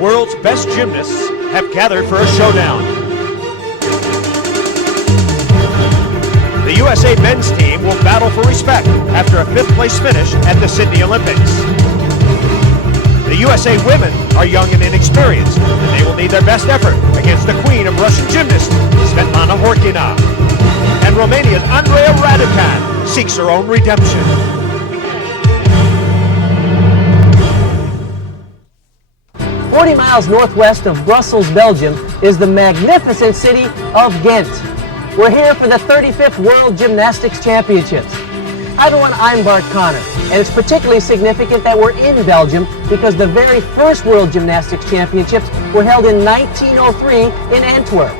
world's best gymnasts have gathered for a showdown. The USA men's team will battle for respect after a 5th place finish at the Sydney Olympics. The USA women are young and inexperienced, and they will need their best effort against the queen of Russian gymnasts, Svetlana Horkina. And Romania's Andreea Radu-Can seeks her own redemption. "40 miles northwest of Brussels, Belgium, is the magnificent city of Ghent. We're here for the 35th World Gymnastics Championships. Hi everyone, I'm Bart Connor, and it's particularly significant that we're in Belgium because the very first World Gymnastics Championships were held in 1903 in Antwerp.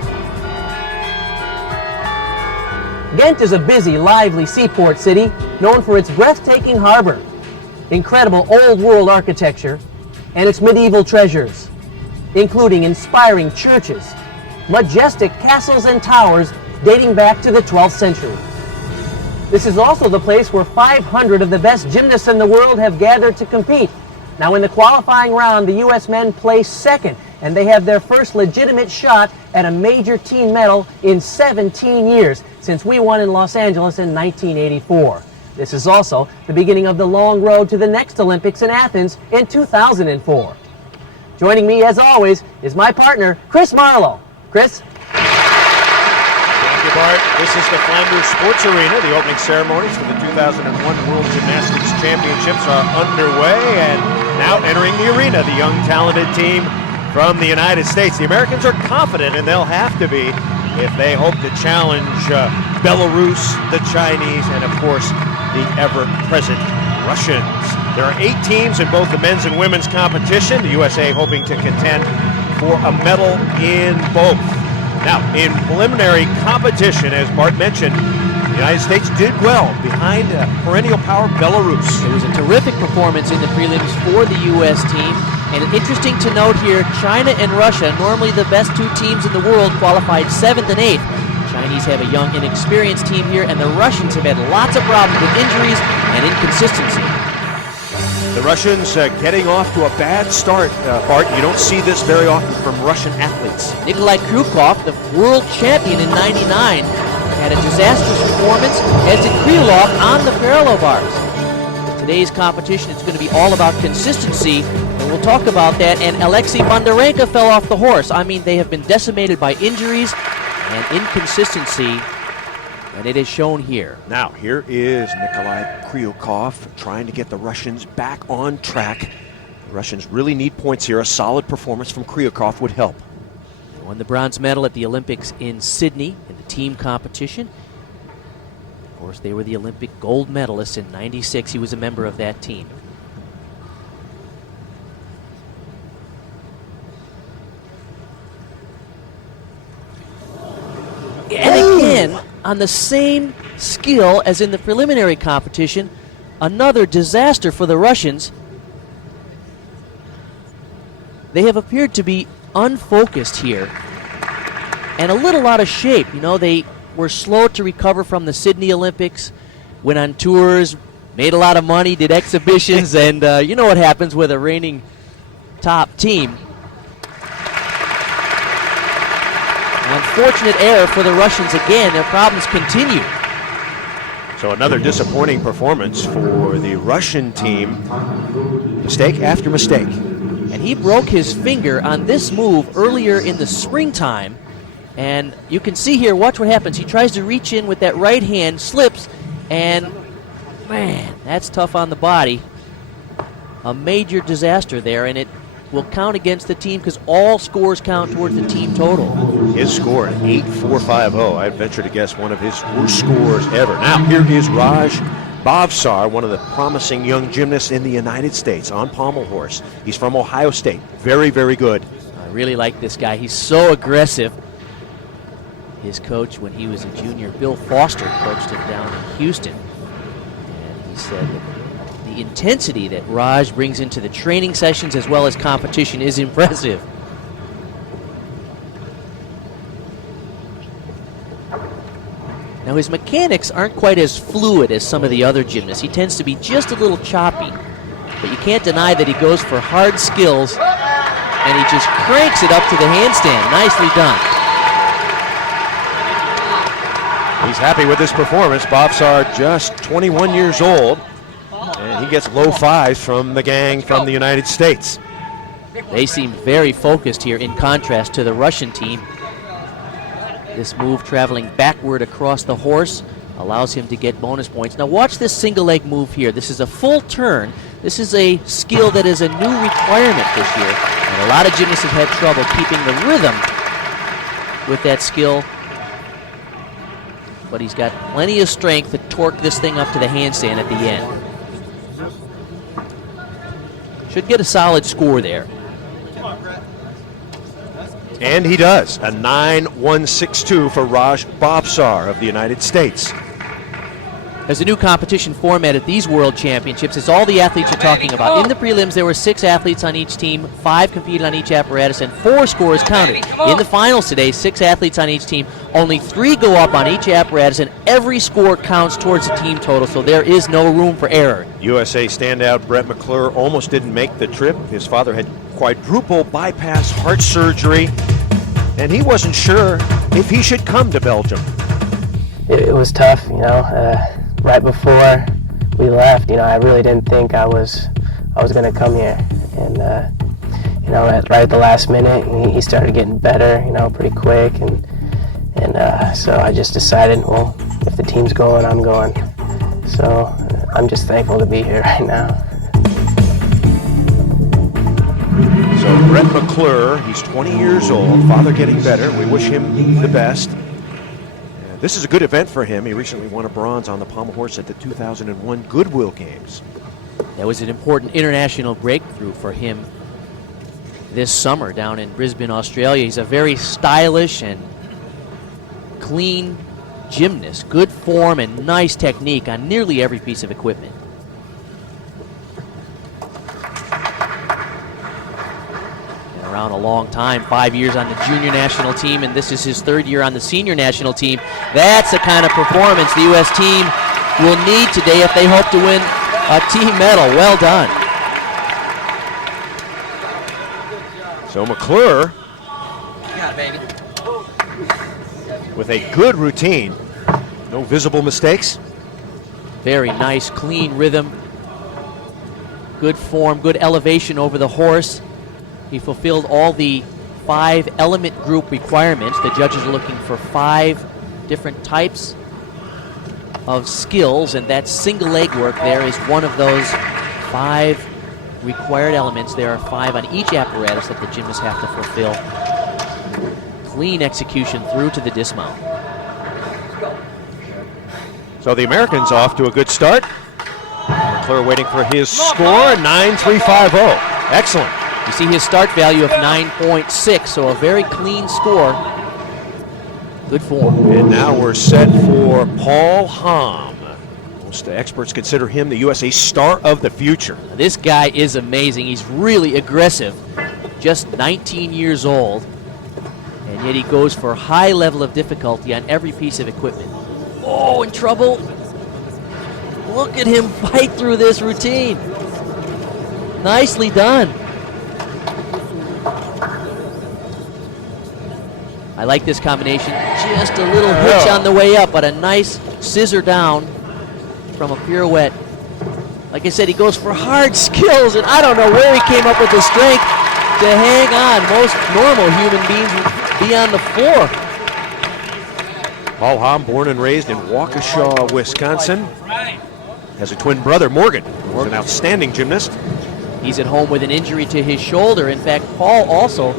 Ghent is a busy, lively seaport city known for its breathtaking harbor, incredible old-world architecture, and its medieval treasures, including inspiring churches, majestic castles and towers dating back to the 12th century. This is also the place where 500 of the best gymnasts in the world have gathered to compete. Now in the qualifying round, the U.S. men placed second, and they have their first legitimate shot at a major team medal in 17 years, since we won in Los Angeles in 1984. This is also the beginning of the long road to the next Olympics in Athens in 2004. Joining me, as always, is my partner, Chris Marlowe. Chris? Thank you, Bart. This is the Flanders Sports Arena. The opening ceremonies for the 2001 World Gymnastics Championships are underway, and now entering the arena, the young, talented team from the United States. The Americans are confident, and they'll have to be if they hope to challenge Belarus, the Chinese, and of course, the ever-present Russians. There are 8 teams in both the men's and women's competition. The USA hoping to contend for a medal in both. Now, in preliminary competition, as Bart mentioned, the United States did well behind perennial power Belarus. It was a terrific performance in the prelims for the U.S. team. And interesting to note here, China and Russia, normally the best 2 teams in the world, qualified 7th and 8th. Chinese have a young, inexperienced team here, and the Russians have had lots of problems with injuries and inconsistency. The Russians getting off to a bad start, Bart. You don't see this very often from Russian athletes. Nikolai Krukov, the world champion in '99, had a disastrous performance, as did Krylov on the parallel bars. In today's competition, it's going to be all about consistency, and we'll talk about that. And Alexei Bondarenko fell off the horse. I mean, they have been decimated by injuries and inconsistency, and it is shown here. Now, here is Nikolai Krylov trying to get the Russians back on track. The Russians really need points here. A solid performance from Krylov would help. He won the bronze medal at the Olympics in Sydney in the team competition. Of course, they were the Olympic gold medalists in '96. He was a member of that team. And again, on the same skill as in the preliminary competition, another disaster for the Russians. They have appeared to be unfocused here and a little out of shape. You know, they were slow to recover from the Sydney Olympics, went on tours, made a lot of money, did exhibitions, and you know what happens with a reigning top team. Unfortunate error for the Russians again. Their problems continue. So another disappointing performance for the Russian team. Mistake after mistake. And he broke his finger on this move earlier in the springtime. And you can see here, watch what happens. He tries to reach in with that right hand, slips, and man, that's tough on the body. A major disaster there, and it will count against the team because all scores count towards the team total. His score, an 8.450. I'd venture to guess one of his worst scores ever. Now, here is Raj Bhavsar, one of the promising young gymnasts in the United States on pommel horse. He's from Ohio State. Very, very good. I really like this guy. He's so aggressive. His coach, when he was a junior, Bill Foster, coached him down in Houston. And he said that the intensity that Raj brings into the training sessions as well as competition is impressive. Now his mechanics aren't quite as fluid as some of the other gymnasts. He tends to be just a little choppy, but you can't deny that he goes for hard skills and he just cranks it up to the handstand. Nicely done. He's happy with his performance. Bobsar just 21 years old, and he gets low fives from the gang from the United States. They seem very focused here in contrast to the Russian team. This move traveling backward across the horse allows him to get bonus points. Now watch this single leg move here. This is a full turn. This is a skill that is a new requirement this year, and a lot of gymnasts have had trouble keeping the rhythm with that skill. But he's got plenty of strength to torque this thing up to the handstand at the end. Should get a solid score there. And he does. A 9.162 for Raj Bobsar of the United States. There's a new competition format at these World Championships. It's all the athletes are talking about. In the prelims, there were 6 athletes on each team, 5 competed on each apparatus, and 4 scores counted. In the finals today, 6 athletes on each team, only 3 go up on each apparatus, and every score counts towards the team total, so there is no room for error. USA standout Brett McClure almost didn't make the trip. His father had quadruple bypass heart surgery, and he wasn't sure if he should come to Belgium. It was tough, you know. Right before we left, you know, I really didn't think I was going to come here, and you know, right at the last minute, he started getting better, you know, pretty quick, and so I just decided, well, if the team's going, I'm going. So I'm just thankful to be here right now. So Brett McClure, he's 20 years old, father getting better. We wish him the best. This is a good event for him. He recently won a bronze on the pommel horse at the 2001 Goodwill Games. That was an important international breakthrough for him this summer down in Brisbane, Australia. He's a very stylish and clean gymnast. Good form and nice technique on nearly every piece of equipment. Around a long time, 5 years on the junior national team, and this is his 3rd year on the senior national team. That's the kind of performance the U.S. team will need today if they hope to win a team medal. Well done. So McClure with a good routine. No visible mistakes. Very nice, clean rhythm. Good form, good elevation over the horse. He fulfilled all the 5 element group requirements. The judges are looking for 5 different types of skills, and that single leg work there is one of those 5 required elements. There are 5 on each apparatus that the gymnasts have to fulfill. Clean execution through to the dismount. So the Americans off to a good start. McClure waiting for his score, 9.350. Excellent. You see his start value of 9.6, so a very clean score. Good form. And now we're set for Paul Hamm. Most experts consider him the USA star of the future. This guy is amazing. He's really aggressive. Just 19 years old, and yet he goes for a high level of difficulty on every piece of equipment. Oh, in trouble. Look at him fight through this routine. Nicely done. I like this combination. Just a little hitch on the way up, but a nice scissor down from a pirouette. Like I said, he goes for hard skills, and I don't know where he came up with the strength to hang on. Most normal human beings would be on the floor. Paul Hamm, born and raised in Waukesha, Wisconsin, has a twin brother, Morgan, who's an outstanding gymnast. He's at home with an injury to his shoulder. In fact, Paul also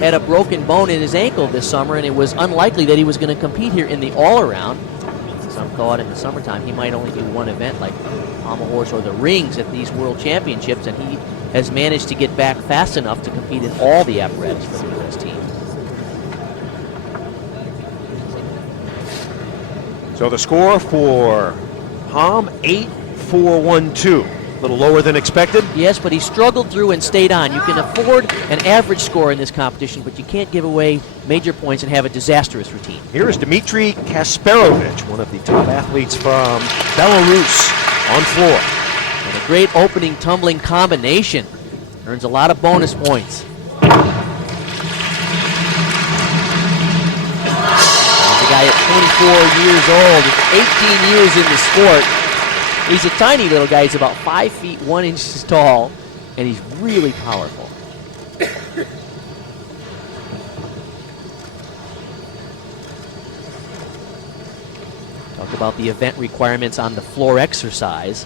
had a broken bone in his ankle this summer, and it was unlikely that he was going to compete here in the all-around. Some thought in the summertime he might only do one event like pommel horse or the rings at these World Championships, and he has managed to get back fast enough to compete in all the apparatus for the U.S. team. So the score for Hamm, 8.412. A little lower than expected. Yes, but he struggled through and stayed on. You can afford an average score in this competition, but you can't give away major points and have a disastrous routine. Here is Dmitry Kasparovich, one of the top athletes from Belarus, on floor. And a great opening tumbling combination. Earns a lot of bonus points. The guy at 24 years old, 18 years in the sport. He's a tiny little guy. He's about 5 feet 1 inches tall, and he's really powerful. Talk about the event requirements on the floor exercise.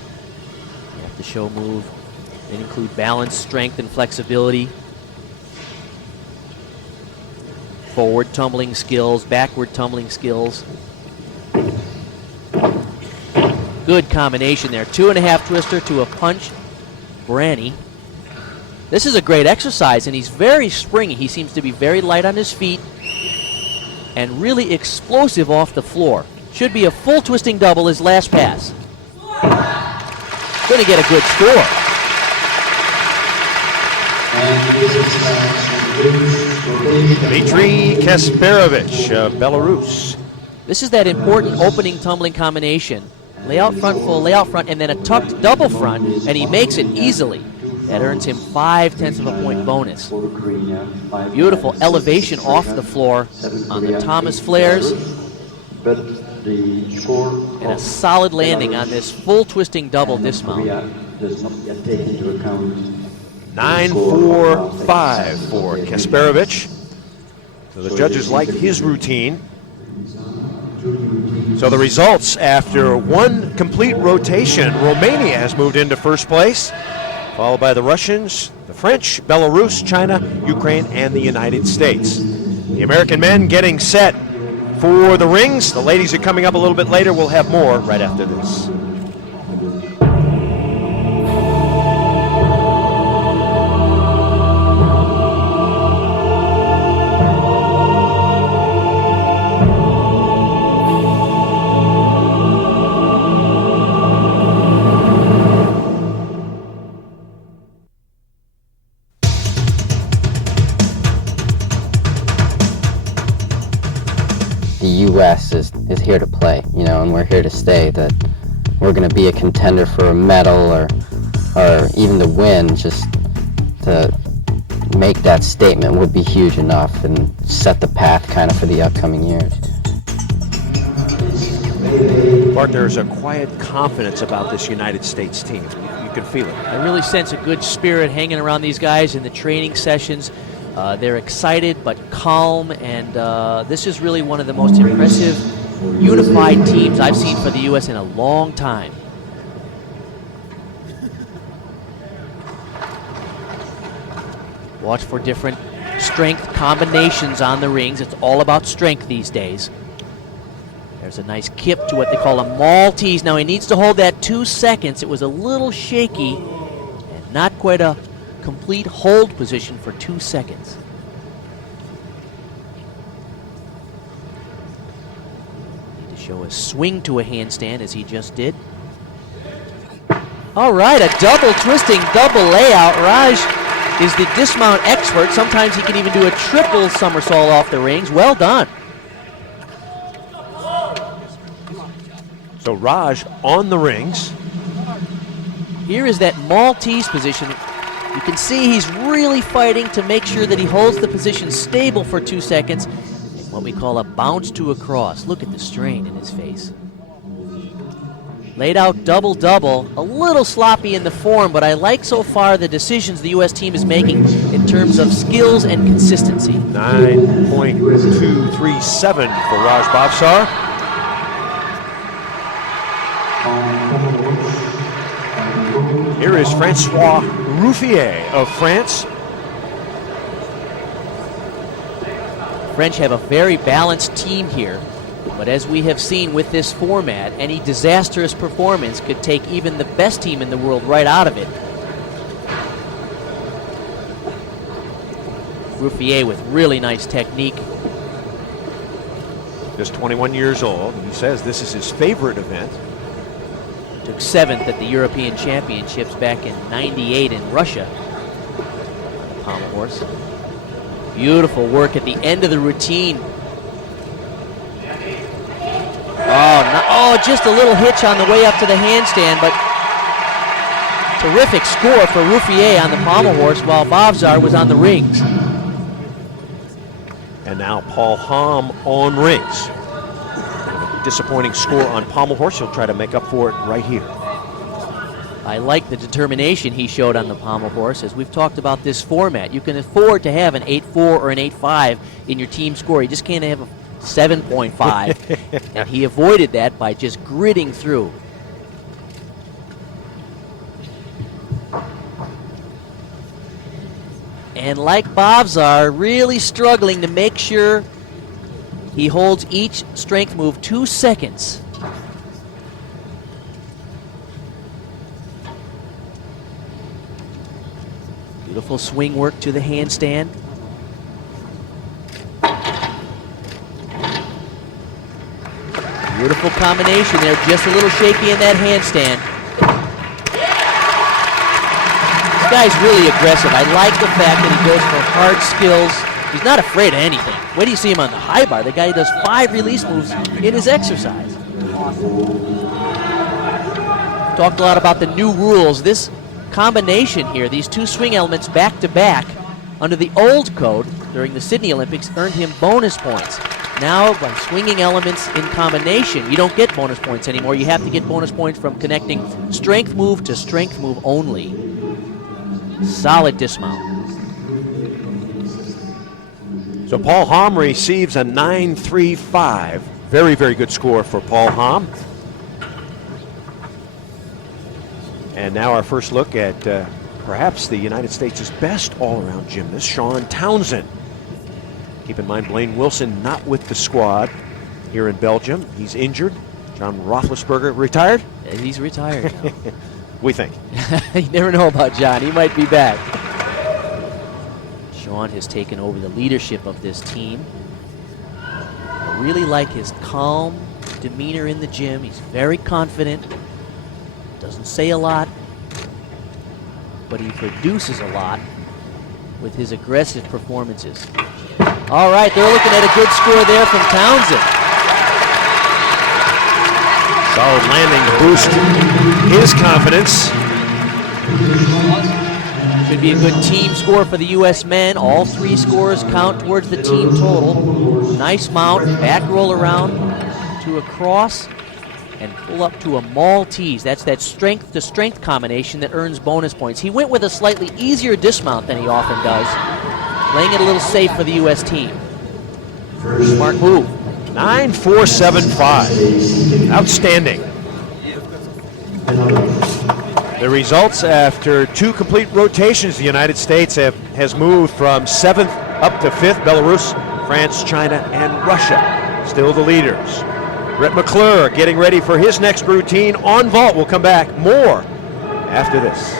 You have to show move. They include balance, strength, and flexibility. Forward tumbling skills, backward tumbling skills. Good combination there. 2.5 twister to a punch. Branny. This is a great exercise, and he's very springy. He seems to be very light on his feet and really explosive off the floor. Should be a full twisting double his last pass. Going to get a good score. Dmitry Kasparovich of Belarus. This is that important opening tumbling combination. Layout front, full layout front, and then a tucked double front, and he makes it easily. That earns him 0.5 of a point bonus. Beautiful elevation off the floor on the Thomas flares. And a solid landing on this full twisting double dismount. 9.45 for Kasparovich. So the judges liked his routine. So the results after one complete rotation, Romania has moved into first place, followed by the Russians, the French, Belarus, China, Ukraine, and the United States. The American men getting set for the rings. The ladies are coming up a little bit later. We'll have more right after this. U.S. is here to play, you know, and we're here to stay, that we're going to be a contender for a medal or even to win. Just to make that statement would be huge enough and set the path kind of for the upcoming years. Bart, there's a quiet confidence about this United States team. You can feel it. I really sense a good spirit hanging around these guys in the training sessions. They're excited but calm, and this is really one of the most impressive unified teams I've seen for the U.S. in a long time. Watch for different strength combinations on the rings. It's all about strength these days. There's a nice kip to what they call a Maltese. Now he needs to hold that 2 seconds. It was a little shaky and not quite a complete hold position for 2 seconds. Need to show a swing to a handstand as he just did. All right, a double twisting, double layout. Raj is the dismount expert. Sometimes he can even do a triple somersault off the rings. Well done. So Raj on the rings. Here is that Maltese position. You can see he's really fighting to make sure that he holds the position stable for 2 seconds. And what we call a bounce to a cross. Look at the strain in his face. Laid out double-double, a little sloppy in the form, but I like so far the decisions the U.S. team is making in terms of skills and consistency. 9.237 for Raj Bhavsar. Here is Francois Ruffier of France. French have a very balanced team here, but as we have seen with this format, any disastrous performance could take even the best team in the world right out of it. Ruffier with really nice technique. Just 21 years old. He says this is his favorite event. Took 7th at the European Championships back in '98 in Russia on the pommel horse. Beautiful work at the end of the routine. Oh, just a little hitch on the way up to the handstand, but terrific score for Ruffier on the pommel horse while Bhavsar was on the rings. And now Paul Hamm on rings. Disappointing score on Pommel Horse. He'll try to make up for it right here. I like the determination he showed on the Pommel Horse. As we've talked about this format, you can afford to have an 8-4 or an 8-5 in your team score. You just can't have a 7.5. And he avoided that by just gritting through. And like Bavsar, really struggling to make sure he holds each strength move 2 seconds. Beautiful swing work to the handstand. Beautiful combination there, just a little shaky in that handstand. This guy's really aggressive. I like the fact that he goes for hard skills. He's not afraid of anything. Wait till you see him on the high bar. The guy does 5 release moves in his exercise. Talked a lot about the new rules. This combination here, these 2 swing elements back to back, under the old code during the Sydney Olympics, earned him bonus points. Now, by swinging elements in combination, you don't get bonus points anymore. You have to get bonus points from connecting strength move to strength move only. Solid dismount. So Paul Hamm receives a 9.35. Very, very good score for Paul Hamm. And now our first look at perhaps the United States' best all-around gymnast, Shawn Townsend. Keep in mind, Blaine Wilson not with the squad here in Belgium. He's injured. John Roethlisberger retired? Yeah, he's retired now. We think. You never know about John. He might be back. Shawn has taken over the leadership of this team. I really like his calm demeanor in the gym. He's very confident. Doesn't say a lot, but he produces a lot with his aggressive performances. All right, they're looking at a good score there from Townsend. Solid landing to boost his confidence. Should be a good team score for the U.S. men. All 3 scores count towards the team total. Nice mount, back roll around to a cross, and pull up to a Maltese. That's that strength-to-strength combination that earns bonus points. He went with a slightly easier dismount than he often does, playing it a little safe for the U.S. team. Smart move. 9.475. Outstanding. The results after 2 complete rotations, the United States has moved from 7th up to 5th. Belarus, France, China, and Russia still the leaders. Brett McClure getting ready for his next routine on vault. We'll come back more after this.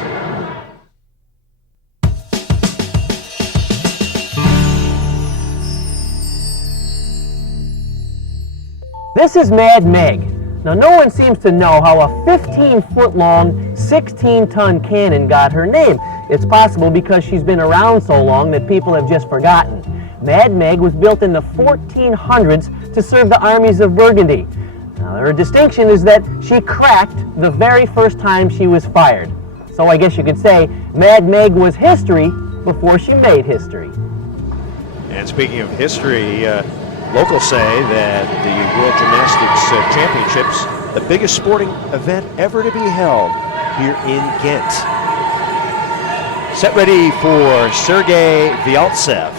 This is Mad Meg. Now, no one seems to know how a 15-foot-long, 16-ton cannon got her name. It's possible because she's been around so long that people have just forgotten. Mad Meg was built in the 1400s to serve the armies of Burgundy. Now, her distinction is that she cracked the very first time she was fired. So I guess you could say Mad Meg was history before she made history. And speaking of history, locals say that the World Gymnastics Championships, the biggest sporting event ever to be held here in Ghent. Set ready for Sergei Vyaltsev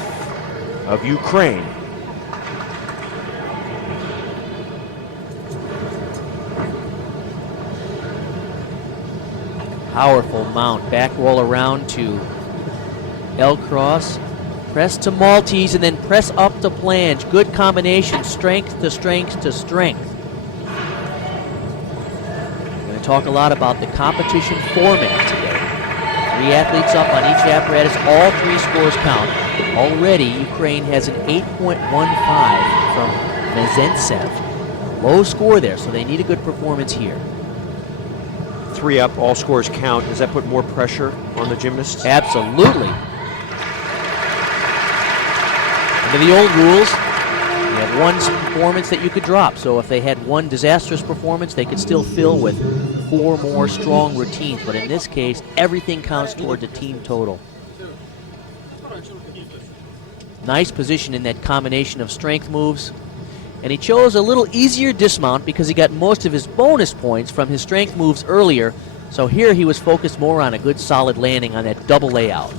of Ukraine. Powerful mount. Back roll around to L-cross. Press to Maltese and then press up to flange. Good combination, strength to strength to strength. We're going to talk a lot about the competition format today. 3 athletes up on each apparatus. All 3 scores count. Already, Ukraine has an 8.15 from Mezentsev. Low score there, so they need a good performance here. 3 up, all scores count. Does that put more pressure on the gymnasts? Absolutely. Under the old rules, you had 1 performance that you could drop. So if they had 1 disastrous performance, they could still fill with 4 more strong routines. But in this case, everything counts toward the team total. Nice position in that combination of strength moves. And he chose a little easier dismount because he got most of his bonus points from his strength moves earlier. So here he was focused more on a good solid landing on that double layout.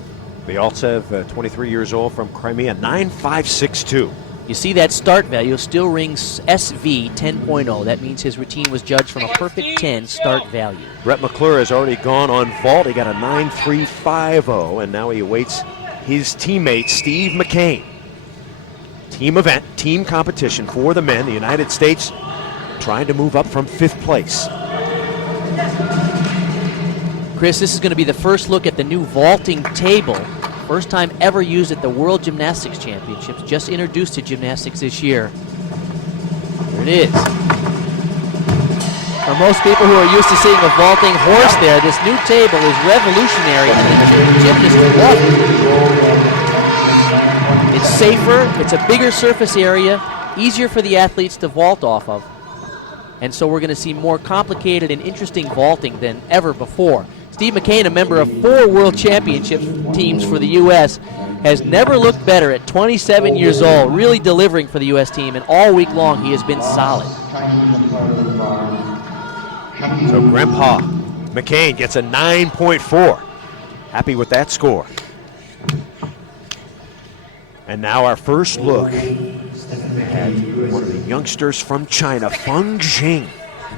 Bialtsev, 23 years old, from Crimea, 9.562. You see that start value still rings SV 10.0. That means his routine was judged from a perfect 10 start value. Brett McClure has already gone on vault. He got a 9.350, and now he awaits his teammate, Steve McCain. Team event, team competition for the men. The United States trying to move up from 5th place. Chris, this is going to be the first look at the new vaulting table. First time ever used at the World Gymnastics Championships, just introduced to gymnastics this year. There it is. For most people who are used to seeing a vaulting horse there, this new table is revolutionary and the gymnasts love it. It's safer, it's a bigger surface area, easier for the athletes to vault off of. And so we're going to see more complicated and interesting vaulting than ever before. Steve McCain, a member of 4 World Championship teams for the U.S., has never looked better at 27 years old, really delivering for the U.S. team, and all week long he has been solid. So Grandpa McCain gets a 9.4. Happy with that score. And now our first look at one of the youngsters from China, Feng Jing.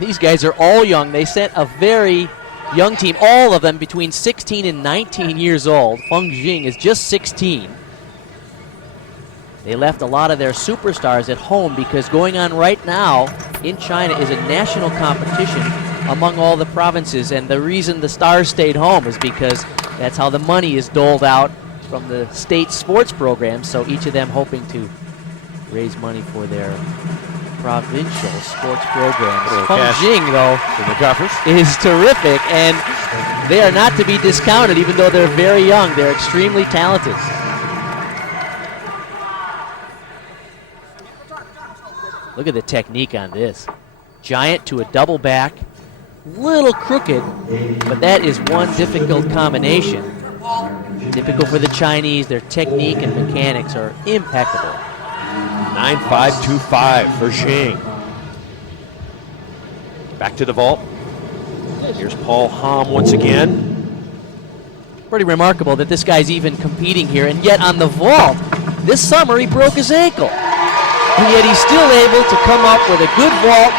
These guys are all young. They sent a very young team, all of them between 16 and 19 years old. Feng Jing is just 16. They left a lot of their superstars at home because going on right now in China is a national competition among all the provinces, and the reason the stars stayed home is because that's how the money is doled out from the state sports programs, so each of them hoping to raise money for their provincial sports programs. Feng Jing, though, in the coffers, is terrific, and they are not to be discounted even though they're very young. They're extremely talented. Look at the technique on this. Giant to a double back. Little crooked, but that is one difficult combination. Typical for the Chinese, their technique and mechanics are impeccable. 9.525 for Jing. Back to the vault. Here's Paul Hamm once again. Pretty remarkable that this guy's even competing here, and yet on the vault, this summer he broke his ankle. And yet he's still able to come up with a good vault,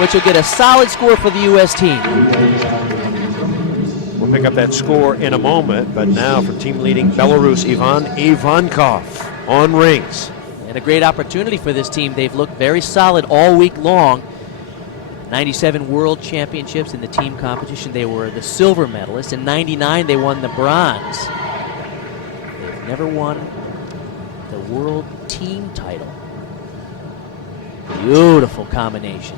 which will get a solid score for the U.S. team. We'll pick up that score in a moment, but now for team leading Belarus, Ivan Ivankov on rings. And a great opportunity for this team. They've looked very solid all week long. 97 World Championships in the team competition, they were the silver medalists. In 99, they won the bronze. They've never won the world team title. Beautiful combination.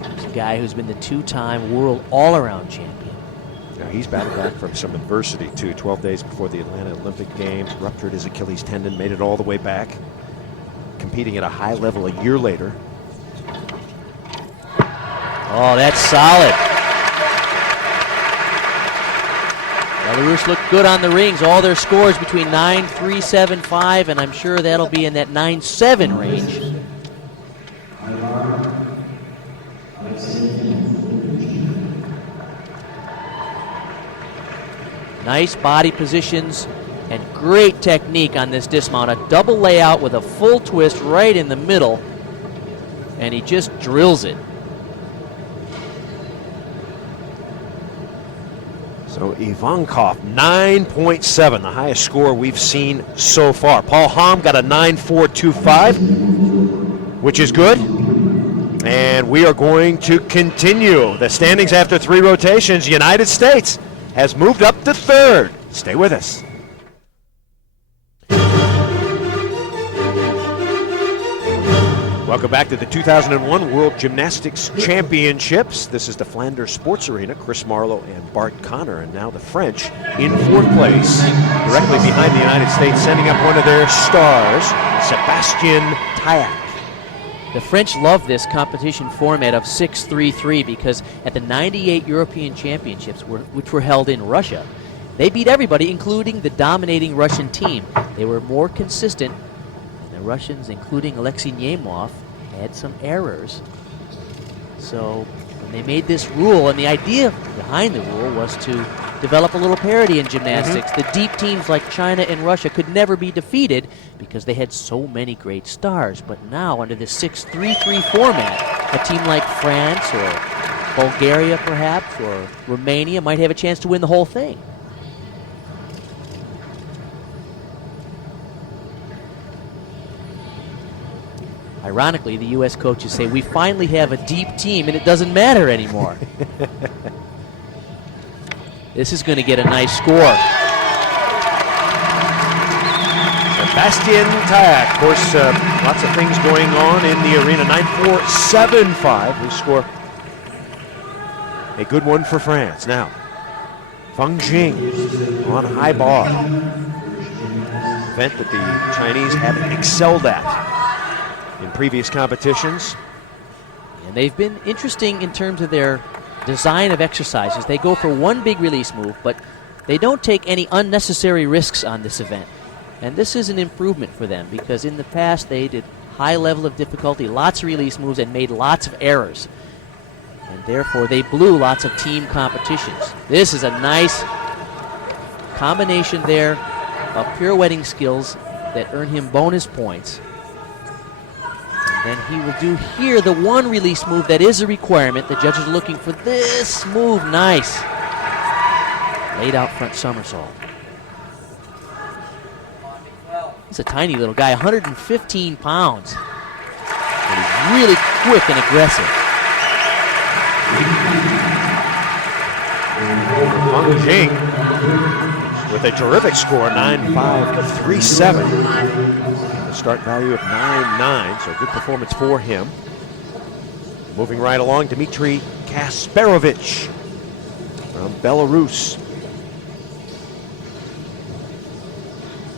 There's a guy who's been the 2-time world all-around champion. Now he's battled back from some adversity too. 12 days before the Atlanta Olympic Games, ruptured his Achilles tendon, made it all the way back, competing at a high level a year later. Oh, that's solid. Belarus looked good on the rings. All their scores between 9.375, and I'm sure that'll be in that 9.7 range. Nice body positions and great technique on this dismount. A double layout with a full twist right in the middle, and he just drills it. So Ivankov, 9.7, the highest score we've seen so far. Paul Hamm got a 9.425, which is good. And we are going to continue. The standings after 3 rotations, United States has moved up to 3rd. Stay with us. Welcome back to the 2001 World Gymnastics Championships. This is the Flanders Sports Arena. Chris Marlowe and Bart Connor, and now the French in 4th place, directly behind the United States, sending up one of their stars, Sebastien Taillac. The French love this competition format of 6-3-3 because at the 98 European Championships, which were held in Russia, They beat everybody, including the dominating Russian team. They were more consistent, and the Russians, including Alexei Nemov, had some errors. So when they made this rule, and the idea behind the rule was to develop a little parity in gymnastics. The deep teams like China and Russia could never be defeated because they had so many great stars. But now, under this 6-3-3 format, a team like France or Bulgaria perhaps, or Romania might have a chance to win the whole thing. Ironically, the U.S. coaches say, we finally have a deep team and it doesn't matter anymore. This is going to get a nice score. Sebastian Tayac. Of course, lots of things going on in the arena. 9-4, 7-5. We score a good one for France. Now, Feng Jing on high bar. Event that the Chinese haven't excelled at in previous competitions. And they've been interesting in terms of their design of exercises. They go for one big release move, but they don't take any unnecessary risks on this event. And this is an improvement for them because in the past they did high level of difficulty, lots of release moves, and made lots of errors. And therefore they blew lots of team competitions. This is a nice combination there of pirouetting skills that earn him bonus points. And then he will do here the one release move that is a requirement. The judges are looking for this move. Nice. Laid out front somersault. He's a tiny little guy, 115 pounds. But he's really quick and aggressive. Feng Jing with a terrific score, 9-5 to 3-7. A start value of 9-9, so good performance for him. Moving right along, Dmitry Kasparovich from Belarus.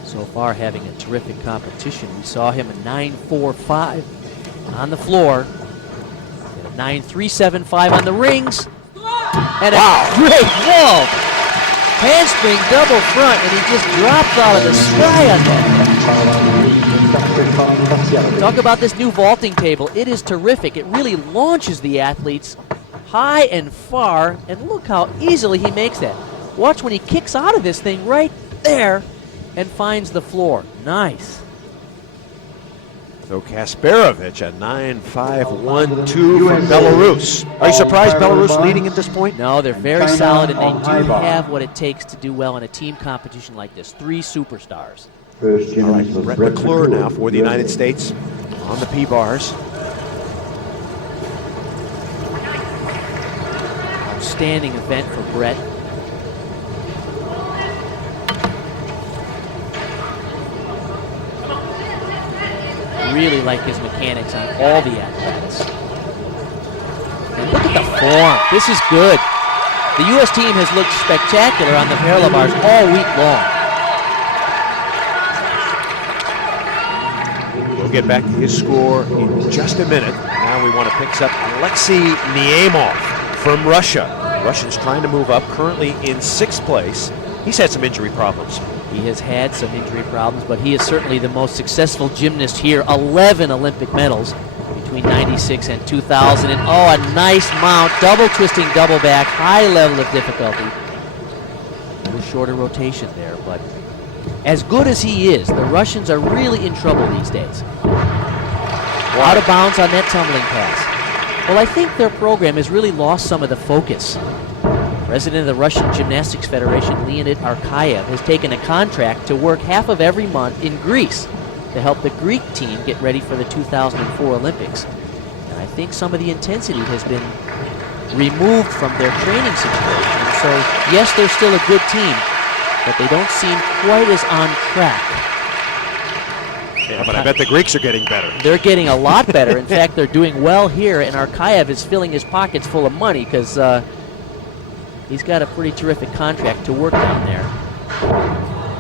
So far having a terrific competition. We saw him a 9-4-5 on the floor. And a 9-3-7-5 on the rings. And a great wall. Handspring double front, and he just drops out of the sky on that. Talk about this new vaulting table. It is terrific. It really launches the athletes high and far, and look how easily he makes that. Watch when he kicks out of this thing right there and finds the floor. Nice. So Kasparovich at 9-5-1-2 from Belarus. Are you surprised Belarus leading at this point? No, they're very solid, and they do have what it takes to do well in a team competition like this. 3 superstars. All right, Brett McClure now for the United States on the P-bars. Outstanding event for Brett. Really like his mechanics on all the apparatus. And look at the form. This is good. The U.S. team has looked spectacular on the parallel bars all week long. We'll get back to his score in just a minute. Now we want to pick up Alexei Nemov from Russia. Russians trying to move up, currently in 6th place. He's had some injury problems. He has had some injury problems, but he is certainly the most successful gymnast here. 11 Olympic medals between 96 and 2000. And oh, a nice mount, double twisting, double back, high level of difficulty. A little shorter rotation there, but as good as he is, the Russians are really in trouble these days. Out of bounds on that tumbling pass. Well, I think their program has really lost some of the focus. President of the Russian Gymnastics Federation, Leonid Arkayev, has taken a contract to work half of every month in Greece to help the Greek team get ready for the 2004 Olympics. And I think some of the intensity has been removed from their training situation. So, yes, they're still a good team, but they don't seem quite as on track. Yeah, but I bet the Greeks are getting better. They're getting a lot better. In fact, they're doing well here, and Arkayev is filling his pockets full of money because he's got a pretty terrific contract to work down there.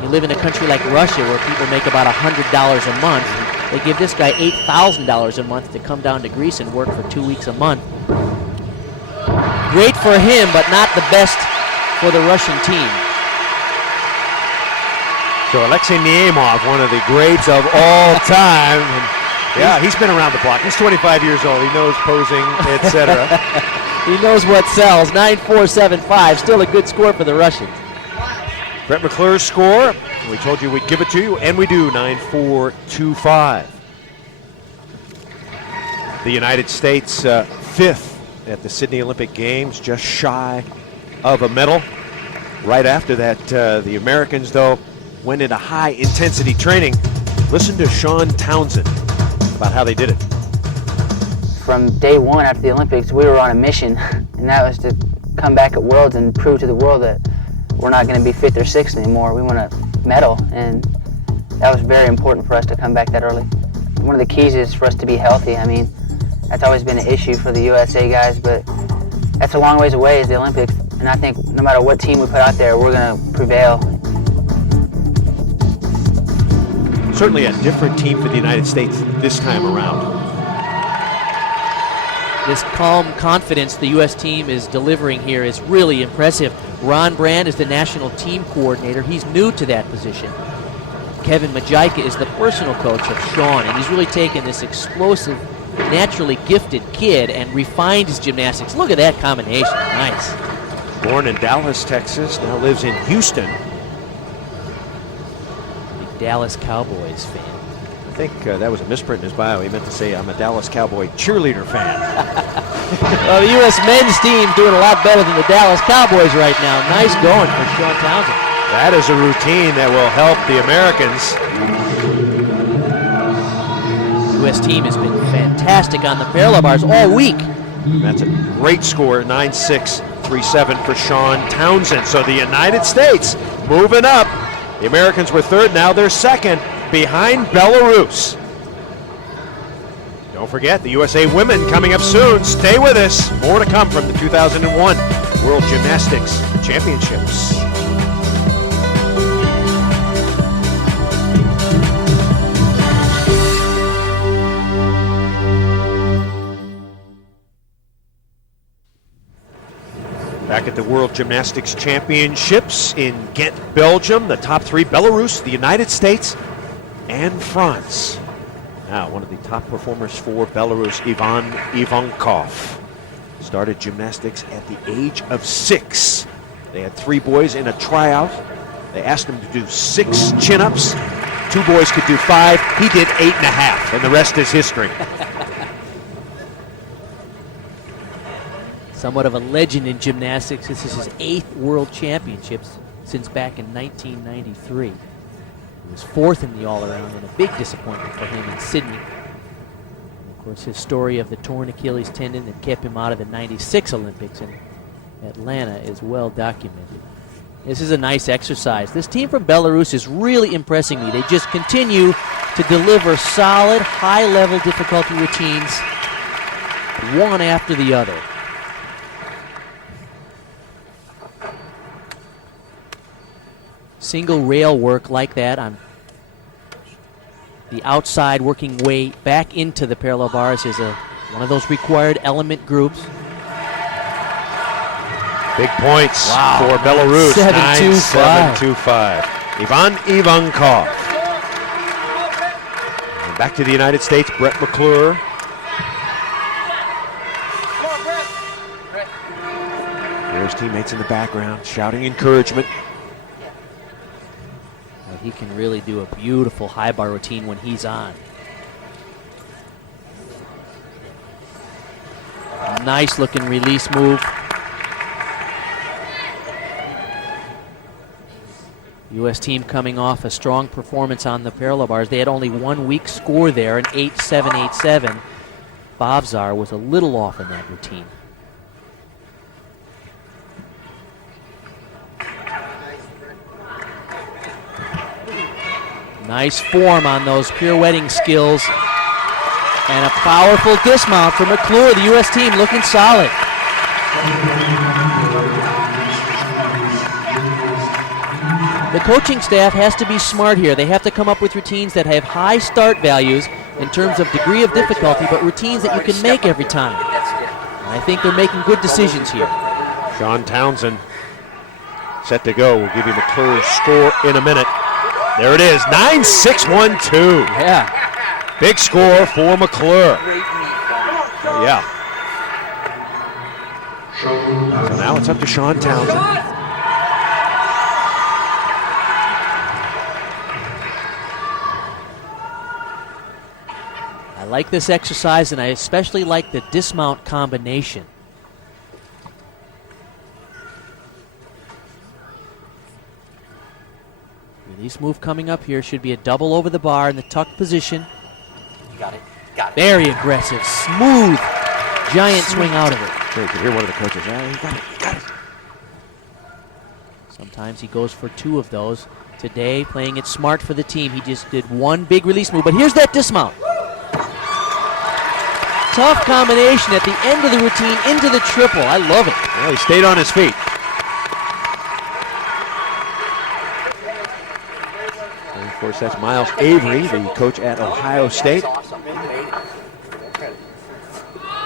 You live in a country like Russia where people make about $100 a month. They give this guy $8,000 a month to come down to Greece and work for 2 weeks a month. Great for him, but not the best for the Russian team. So Alexei Niemov, one of the greats of all time. And yeah, he's been around the block. He's 25 years old. He knows posing, etc. He knows what sells. 9.475. Still a good score for the Russians. Brett McClure's score. We told you we'd give it to you, and we do. 9.425. The United States fifth at the Sydney Olympic Games, just shy of a medal. Right after that, the Americans, though, went into high-intensity training. Listen to Sean Townsend about how they did it. From day one after the Olympics, we were on a mission, and that was to come back at Worlds and prove to the world that we're not going to be fifth or sixth anymore. We want to medal, and that was very important for us to come back that early. One of the keys is for us to be healthy. I mean, that's always been an issue for the USA guys, but that's a long ways away is the Olympics, and I think no matter what team we put out there, we're going to prevail. Certainly a different team for the United States this time around. This calm confidence the U.S. team is delivering here is really impressive. Ron Brand is the national team coordinator. He's new to that position. Kevin Majika is the personal coach of Sean, and he's really taken this explosive, naturally gifted kid and refined his gymnastics. Look at that combination. Nice. Born in Dallas, Texas, now lives in Houston. The Dallas Cowboys fan. I think that was a misprint in his bio. He meant to say, I'm a Dallas Cowboy cheerleader fan. Well, the U.S. men's team doing a lot better than the Dallas Cowboys right now. Nice going for Sean Townsend. That is a routine that will help the Americans. The U.S. team has been fantastic on the parallel bars all week. That's a great score, 9.637 for Sean Townsend. So the United States moving up. The Americans were third, now they're second, behind Belarus. Don't forget, the USA women coming up soon. Stay with us. More to come from the 2001 World Gymnastics Championships. Back at the World Gymnastics Championships in Ghent, Belgium, the top three, Belarus, the United States, and France. Now, one of the top performers for Belarus, Ivan Ivankov, started gymnastics at the age of 6. They had 3 boys in a tryout. They asked him to do 6 chin-ups. 2 boys could do 5. He did 8.5, and the rest is history. Somewhat of a legend in gymnastics. This is his 8th World Championships since back in 1993. He was 4th in the all-around and a big disappointment for him in Sydney. And of course, his story of the torn Achilles tendon that kept him out of the 96 Olympics in Atlanta is well documented. This is a nice exercise. This team from Belarus is really impressing me. They just continue to deliver solid, high-level difficulty routines, one after the other. Single rail work like that on the outside, working way back into the parallel bars is one of those required element groups. Big points for Belarus. 9.725. Ivan Ivankov. And back to the United States, Brett McClure. Here's teammates in the background shouting encouragement. He can really do a beautiful high bar routine when he's on. Nice looking release move. U.S. team coming off a strong performance on the parallel bars. They had only 1 weak score there, an 8.787. Bavzar was a little off in that routine. Nice form on those pirouetting skills. And a powerful dismount for McClure. The U.S. team looking solid. The coaching staff has to be smart here. They have to come up with routines that have high start values in terms of degree of difficulty, but routines that you can make every time. And I think they're making good decisions here. Sean Townsend set to go. We'll give you McClure's score in a minute. There it is, 9-6-1-2. Yeah. Big score for McClure. Yeah. So now it's up to Sean Townsend. I like this exercise, and I especially like the dismount combination. Release move coming up here. Should be a double over the bar in the tuck position. Got it. Very aggressive, smooth, giant swing out of it. So you can hear one of the coaches, he got it. Sometimes he goes for two of those. Today, playing it smart for the team. He just did one big release move, but here's that dismount. Tough combination at the end of the routine into the triple. I love it. Well, he stayed on his feet. And of course, that's Miles Avery, the coach at Ohio State. That's awesome. You made it.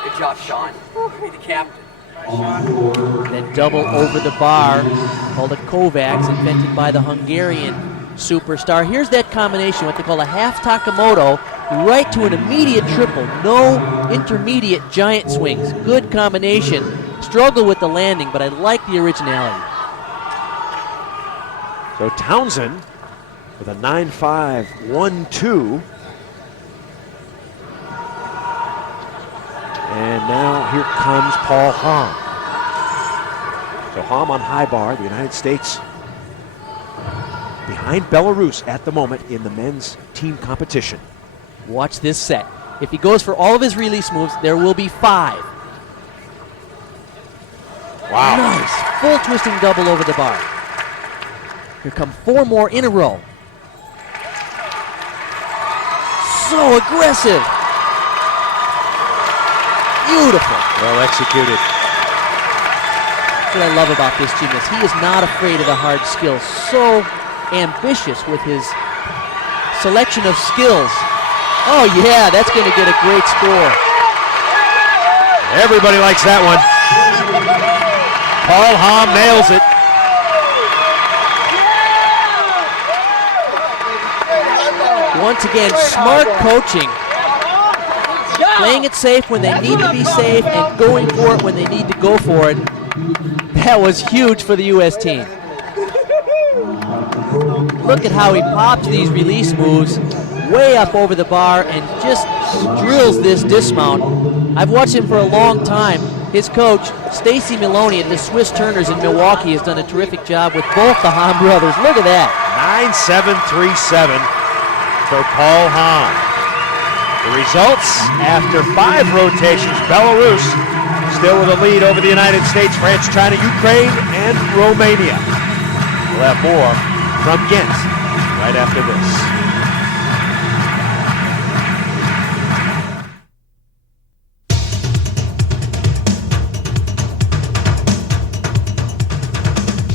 Good job, Sean. Be the captain. That double over the bar, called a Kovacs, invented by the Hungarian superstar. Here's that combination, what they call a half Takamoto, right to an immediate triple. No intermediate giant swings. Good combination. Struggle with the landing, but I like the originality. So Townsend with a 9-5-1-2. And now here comes Paul Hom. So Hom on high bar, the United States behind Belarus at the moment in the men's team competition. Watch this set. If he goes for all of his release moves, there will be 5. Wow. Nice. Full twisting double over the bar. Here come 4 more in a row. So aggressive. Beautiful. Well executed. That's what I love about this gymnast. He is not afraid of the hard skills. So ambitious with his selection of skills. Oh yeah, that's going to get a great score. Everybody likes that one. Paul Hom nails it. Once again, smart coaching. Playing it safe when they need to be safe and going for it when they need to go for it. That was huge for the U.S. team. Look at how he pops these release moves way up over the bar and just drills this dismount. I've watched him for a long time. His coach, Stacy Maloney at the Swiss Turners in Milwaukee, has done a terrific job with both the Hom brothers. Look at that. 9-7-3-7 for Paul Hom. The results after 5 rotations, Belarus still with a lead over the United States, France, China, Ukraine, and Romania. We'll have more from Ghent right after this.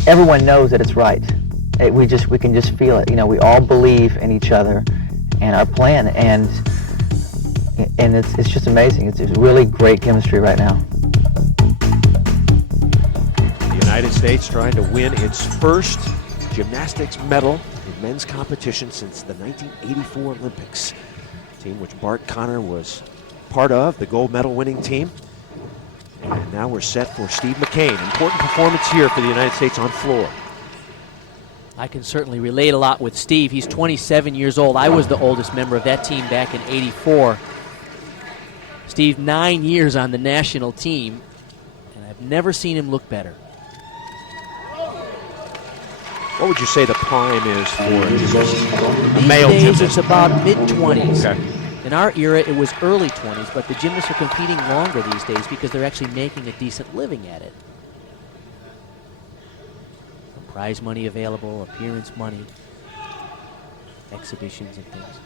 Everyone knows that it's right. We can just feel it. You know, we all believe in each other and our plan, and it's just amazing. It's really great chemistry right now. The United States trying to win its first gymnastics medal in men's competition since the 1984 Olympics. Team which Bart Connor was part of, the gold medal winning team. And now we're set for Steve McCain. Important performance here for the United States on floor. I can certainly relate a lot with Steve. He's 27 years old. I was the oldest member of that team back in '84. Steve, 9 years on the national team, and I've never seen him look better. What would you say the prime is for a These male days, gymnast? it's about mid-20s. Okay. In our era, it was early 20s, but the gymnasts are competing longer these days because they're actually making a decent living at it. Prize money available, appearance money, exhibitions and things.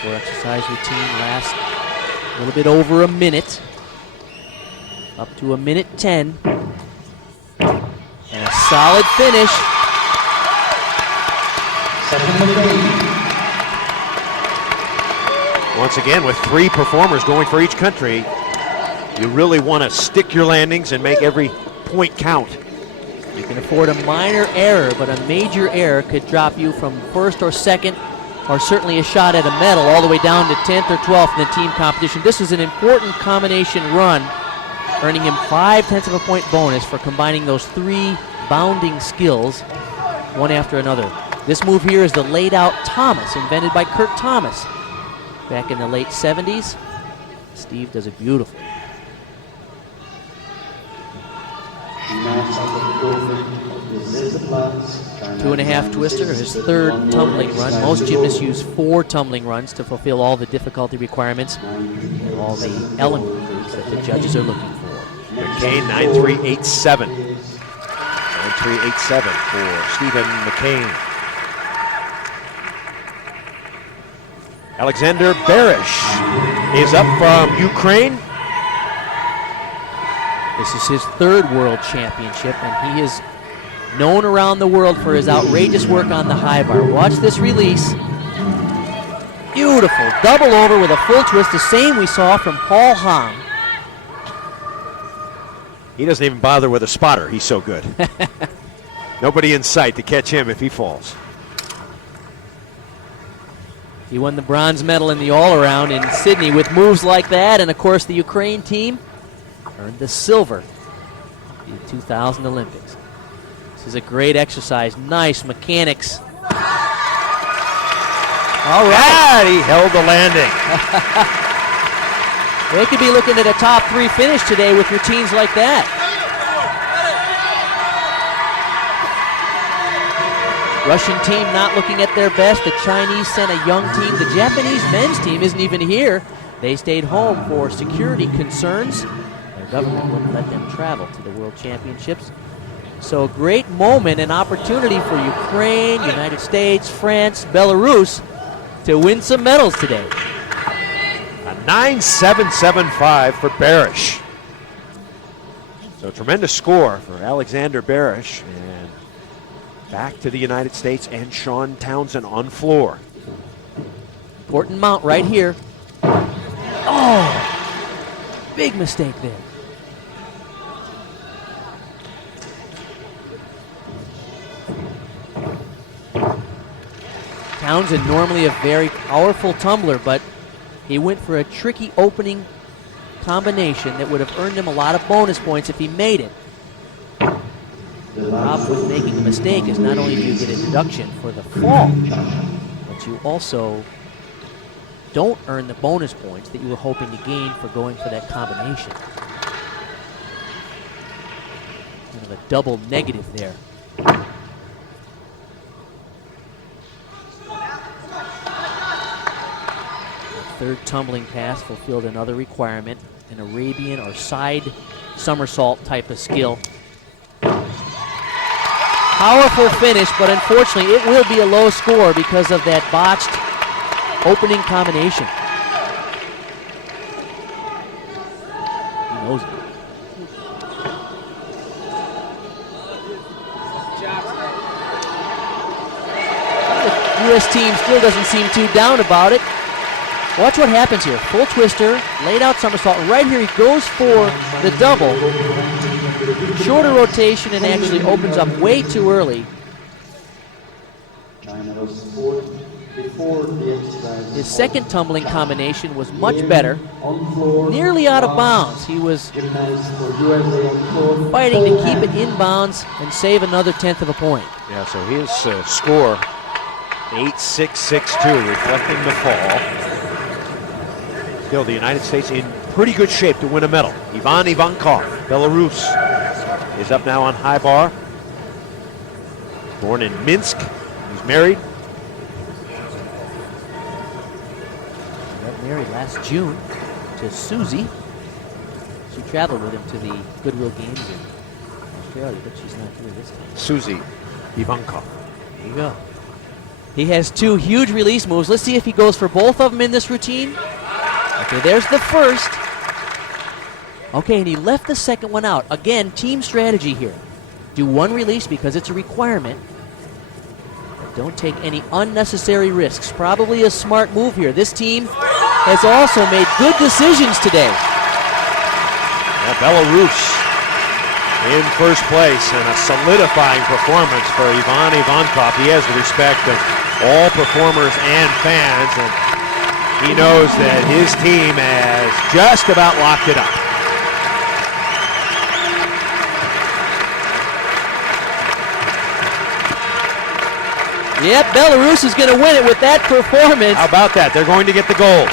Floor exercise routine lasts a little bit over a minute, up to 1:10. And a solid finish. Once again, with 3 performers going for each country, you really want to stick your landings and make every point count. You can afford a minor error, but a major error could drop you from first or second, or certainly a shot at a medal, all the way down to 10th or 12th in the team competition. This was an important combination run, earning him 0.5 of a point bonus for combining those 3 bounding skills, one after another. This move here is the laid-out Thomas, invented by Kurt Thomas back in the late 70s. Steve does it beautifully. Two and a half twister, his 3rd tumbling run. Most gymnasts use 4 tumbling runs to fulfill all the difficulty requirements and all the elements that the judges are looking for. McCain, 9.387. 9.387 for Stephen McCain. Alexander Berish is up from Ukraine. This is his 3rd World Championship, and he is known around the world for his outrageous work on the high bar. Watch this release. Beautiful. Double over with a full twist, the same we saw from Paul Hahn. He doesn't even bother with a spotter. He's so good. Nobody in sight to catch him if he falls. He won the bronze medal in the all-around in Sydney with moves like that, and of course the Ukraine team earned the silver in the 2000 Olympics. This is a great exercise. Nice mechanics. All right. He held the landing. They could be looking at a top 3 finish today with routines like that. Russian team not looking at their best. The Chinese sent a young team. The Japanese men's team isn't even here. They stayed home for security concerns. Their government wouldn't let them travel to the World Championships. So a great moment and opportunity for Ukraine, United States, France, Belarus to win some medals today. A 9.775 for Berish. So a tremendous score for Alexander Berish. And back to the United States and Sean Townsend on floor. Important mount right here. Oh, big mistake there. Townsend, normally a very powerful tumbler, but he went for a tricky opening combination that would have earned him a lot of bonus points if he made it. The problem with making a mistake is not only do you get a deduction for the fall, but you also don't earn the bonus points that you were hoping to gain for going for that combination. Kind of a double negative there. The 3rd tumbling pass fulfilled another requirement, an Arabian or side somersault type of skill. Powerful finish, but unfortunately it will be a low score because of that botched opening combination. He knows it. The U.S. team still doesn't seem too down about it. Watch what happens here. Full twister, laid out somersault. Right here he goes for the double. Shorter rotation and actually opens up way too early. His 2nd tumbling combination was much better. Nearly out of bounds. He was fighting to keep it in bounds and save another 1/10 of a point. Yeah, so his score, 8.662, reflecting the fall. Still, the United States in pretty good shape to win a medal. Ivan Ivankov, Belarus, is up now on high bar. Born in Minsk. He's married. He got married last June to Susie. She traveled with him to the Goodwill Games in Australia, but she's not here this time. Susie Ivankov. There you go. He has 2 huge release moves. Let's see if he goes for both of them in this routine. Okay, there's the first. Okay, and he left the second one out. Again, team strategy here. Do one release because it's a requirement. But don't take any unnecessary risks. Probably a smart move here. This team has also made good decisions today. Now Belarus in first place, and a solidifying performance for Ivan Ivankov. He has the respect of all performers and fans, and he knows that his team has just about locked it up. Yep, Belarus is going to win it with that performance. How about that? They're going to get the gold.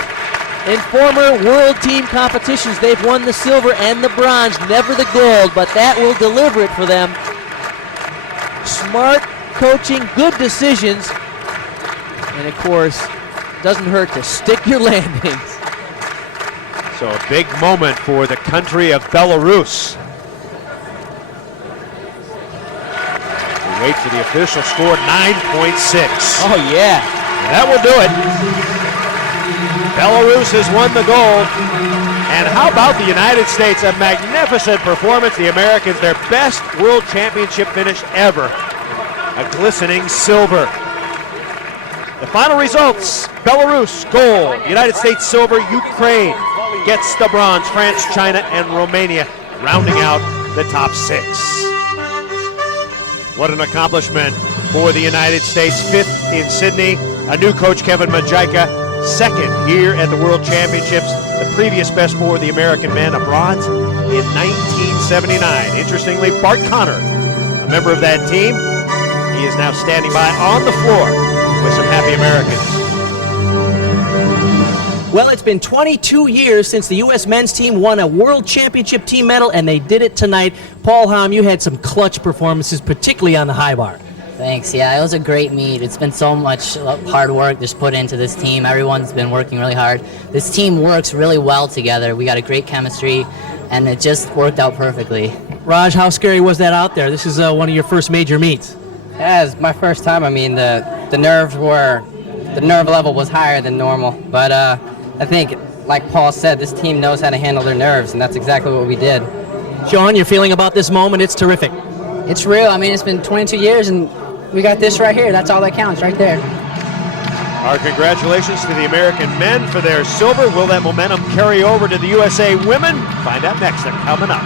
In former world team competitions, they've won the silver and the bronze, never the gold, but that will deliver it for them. Smart coaching, good decisions, and of course, doesn't hurt to stick your landings. So a big moment for the country of Belarus. We wait for the official score, 9.6. Oh yeah. That will do it. Belarus has won the gold. And how about the United States? A magnificent performance. The Americans, their best world championship finish ever. A glistening silver. The final results: Belarus, gold. United States, silver. Ukraine gets the bronze. France, China, and Romania rounding out the top 6. What an accomplishment for the United States. 5th in Sydney. A new coach, Kevin Majika, 2nd here at the World Championships. The previous best for the American men, a bronze in 1979. Interestingly, Bart Connor, a member of that team, he is now standing by on the floor with some happy Americans. Well, it's been 22 years since the U.S. men's team won a World Championship team medal, and they did it tonight. Paul Hamm, you had some clutch performances, particularly on the high bar. Thanks. Yeah, it was a great meet. It's been so much hard work just put into this team. Everyone's been working really hard. This team works really well together. We got a great chemistry, and it just worked out perfectly. Raj, how scary was that out there? This is one of your first major meets. Yeah, it's my first time. I mean, the nerve level was higher than normal. But I think, like Paul said, this team knows how to handle their nerves, and that's exactly what we did. Sean, your feeling about this moment? It's terrific. It's real. I mean, it's been 22 years, and we got this right here. That's all that counts right there. Our congratulations to the American men for their silver. Will that momentum carry over to the USA women? Find out next. They're coming up.